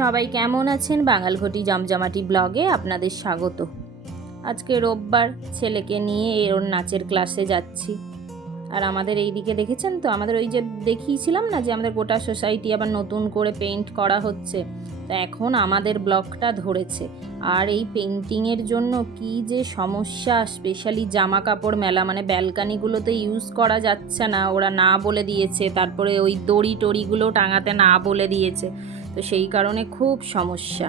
সবাই কেমন আছেন? বাঙালঘটি জমজমাটি ব্লগে আপনাদের স্বাগত। আজকে রোববার ছেলেকে নিয়ে ওর নাচের ক্লাসে যাচ্ছি। আর আমাদের এই দিকে দেখেছেন তো? আমাদের ওই যে দেখিয়েছিলাম না যে আমাদের গোটা সোসাইটি আবার নতুন করে পেইন্ট করা হচ্ছে? তা এখন আমাদের ব্লকটা ধরেছে। আর এই পেইন্টিংয়ের জন্য কি যে সমস্যা, স্পেশালি জামা কাপড় মেলা মানে ব্যালকানিগুলোতে ইউজ করা যাচ্ছে না। ওরা না বলে দিয়েছে, তারপরে ওই দড়ি টড়িগুলো টাঙাতে না বলে দিয়েছে। তো সেই কারণে খুব সমস্যা।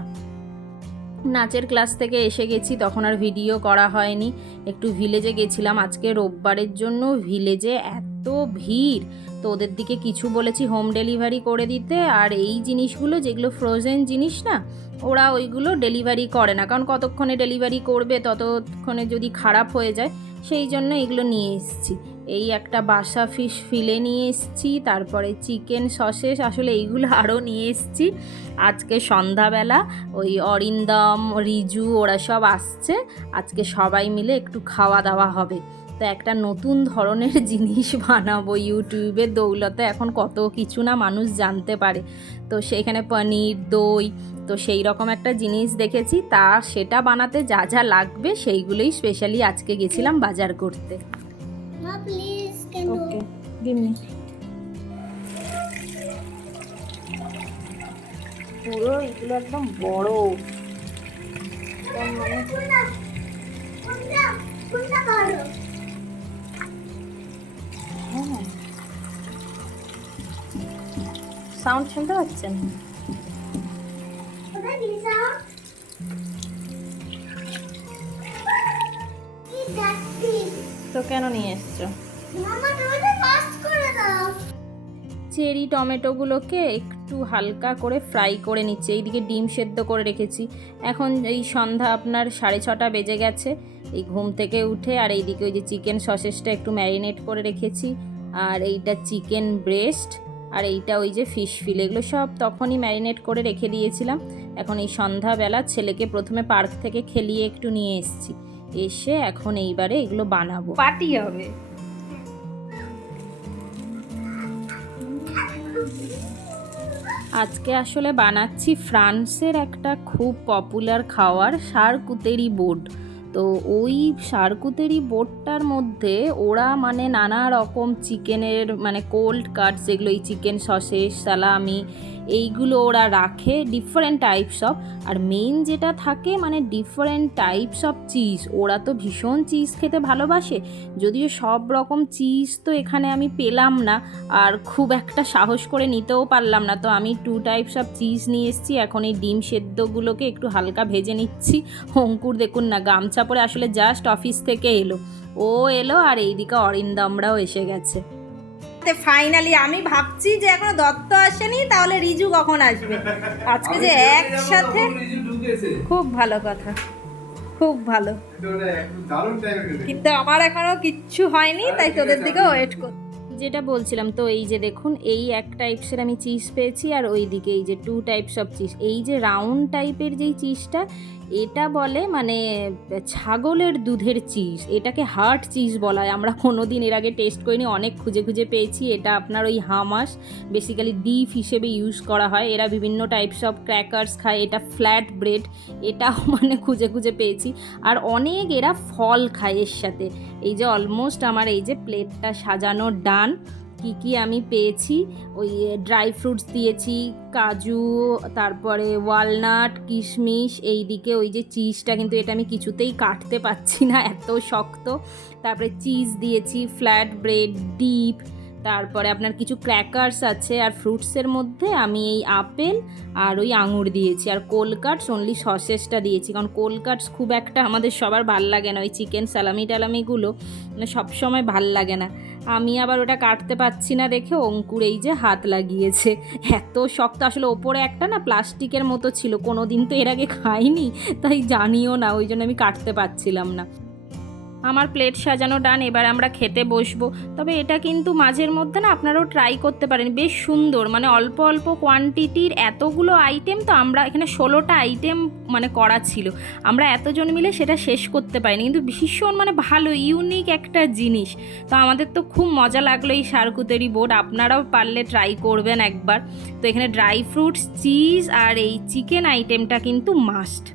নাচের ক্লাস থেকে এসে গেছি, তখন আর ভিডিও করা হয়নি। একটু ভিলেজে গেছিলাম, আজকে রোববারের জন্য ভিলেজে এত ভিড়। তো ওদের দিকে কিছু বলেছি হোম ডেলিভারি করে দিতে, আর এই জিনিসগুলো যেগুলো ফ্রোজেন জিনিস না, ওরা ওইগুলো ডেলিভারি করে না। কারণ কতক্ষণে ডেলিভারি করবে, ততক্ষণে যদি খারাপ হয়ে যায়, সেই জন্য এগুলো নিয়ে এসেছি। এই একটা বাসা ফিশ ফিলে নিয়ে এসেছি, তারপরে চিকেন সসেস, আসলে এইগুলো আরও নিয়ে এসেছি। আজকে সন্ধ্যাবেলা ওই অরিন্দম, রিজু, ওরা সব আসছে, আজকে সবাই মিলে একটু খাওয়া দাওয়া হবে। তো একটা নতুন ধরনের জিনিস বানাবো ইউটিউবের দৌলতে এখন কত কিছু না মানুষ জানতে পারে। তো সেইখানে পনির, দই, তো সেই রকম একটা জিনিস দেখেছি, তা সেটা বানাতে যা যা লাগবে সেইগুলোই স্পেশালি আজকে গেছিলাম বাজার করতে। Ma, please, can you? Okay give পুরো এগুলো একদম বড় মানে. সাউন্ড শুনতে পাচ্ছেন Puna bisa. কি ডাকছি তো কেন নিয়ে এসছো? মামা তুমি তো ফাস্ট করে দাও। চেরি টমেটোগুলোকে একটু হালকা করে ফ্রাই করে নিচ্ছে। এইদিকে ডিম সেদ্ধ করে রেখেছি। এখন এই সন্ধ্যা আপনার সাড়ে ছটা বেজে গেছে। এই ঘুম থেকে উঠে আর এইদিকে ওই যে চিকেন সসেসটা একটু ম্যারিনেট করে রেখেছি। আর এইটা চিকেন ব্রেস্ট আর এইটা ওই যে ফিশ ফিল এগুলো সব তখনই ম্যারিনেট করে রেখে দিয়েছিলাম। এখন এই সন্ধ্যাবেলা ছেলেকে প্রথমে পার্ক থেকে খেলিয়ে একটু নিয়ে এসেছি। এসে এখন এইবারে এগুলো বানাবো। পার্টি হবে। আজকে আসলে বানাচ্ছি ফ্রান্সের একটা খুব পপুলার খাওয়ার শারকুতেরি বোর্ড। তো ওই শারকুতেরি বোর্ডটার মধ্যে ওরা মানে নানা রকম চিকেনের মানে কোল্ড কাট যেগুলো এই চিকেন সসেস, সালামি, এইগুলো ওরা রাখে ডিফারেন্ট টাইপস অফ আর মেইন যেটা থাকে মানে ডিফারেন্ট টাইপস অফ চিজ ওরা তো ভীষণ চিজ খেতে ভালোবাসে। যদিও সব রকম চিজ তো এখানে আমি পেলাম না, আর খুব একটা সাহস করে নিতেও পারলাম না। তো আমি টু টাইপস অফ চিজ নিয়ে এসেছি। এখন এই ডিম সেদ্ধগুলোকে একটু হালকা ভেজে নিচ্ছি। অঙ্কুর দেখুন না গামছা পরে আসলে জাস্ট অফিস থেকে এলো। ও এলো আর এইদিকে অরিন্দমরাও এসে গেছে। ফাইনালি আমি ভাবছি যে এখনও দত্ত আসেনি তাহলে রিজু কখন আসবে? আজকে যে একসাথে খুব ভালো কথা। খুব ভালো। কিন্তু আমার এখনও কিচ্ছু হয়নি তাই তোদের দিকে ওয়েট কর যেটা বলছিলাম তো এই যে দেখুন এই এক টাইপসের আমি চিজ পেয়েছি আর ওই দিকে এই যে টু টাইপস অফ চিজ এই যে রাউন্ড টাইপের যেই চিজটা এটা বলে মানে ছাগলের দুধের চিজ, এটাকে হার্ট চিজ বলা হয়। আমরা কোনো দিন এর আগে টেস্ট করিনি, অনেক খুঁজে খুঁজে পেয়েছি। এটা আপনার ওই হামাস বেসিক্যালি ডিপ হিসেবে ইউজ করা হয়। এরা বিভিন্ন টাইপস অফ ক্র্যাকার্স খায়, এটা ফ্ল্যাট ব্রেড এটাও মানে খুঁজে খুঁজে পেয়েছি। আর অনেক এরা ফল খায় এর সাথে। এই যে অলমোস্ট আমার এই যে প্লেটটা সাজানো ডান কি কি আমি পেয়েছি? ওই ড্রাই ফ্রুটস দিয়েছি, কাজু, তারপরে ওয়ালনাট কিশমিশ এই দিকে ওই যে চিজটা কিন্তু এটা আমি কিছুতেই কাটতে পারছি না, এত শক্ত। তারপরে চিজ দিয়েছি ফ্ল্যাট ব্রেড ডিপ তারপরে আপনার কিছু ক্র্যাকার্স আছে আর ফ্রুটসের মধ্যে আমি এই আপেল আর ওই আঙুর দিয়েছি। আর কোলকাটস অনলি সসেসটা দিয়েছি। কারণ কোলকাটস খুব একটা আমাদের সবার ভালো লাগে না। ওই চিকেন সালামি টালামিগুলো মানে সবসময় ভালো লাগে না। আমি আবার ওটা কাটতে পারছি না দেখে অঙ্কুর এই যে হাত লাগিয়েছে। এত শক্ত, আসলে ওপরে একটা না প্লাস্টিকের মতো ছিল। কোনো দিন তো এর আগে খাইনি, তাই জানিও না, ওই জন্য আমি কাটতে পারছিলাম না। আমার প্লেট সাজানো ডান, এবার আমরা খেতে বসবো। তবে এটা কিন্তু মাঝের মধ্যে না আপনারাও ট্রাই করতে পারেন, বেশ সুন্দর। মানে অল্প অল্প কোয়ান্টিটির এতগুলো আইটেম তো আমরা এখানে ষোলোটা আইটেম মানে করা ছিল। আমরা এতজন মিলে সেটা শেষ করতে পারিনি। কিন্তু ভীষণ মানে ভালো ইউনিক একটা জিনিস। তো আমাদের তো খুব মজা লাগল এই শারকুতেরি বোর্ড আপনারাও পারলে ট্রাই করবেন একবার। তো এখানে ড্রাই ফ্রুটস চিজ আর এই চিকেন আইটেমটা কিন্তু মাস্ট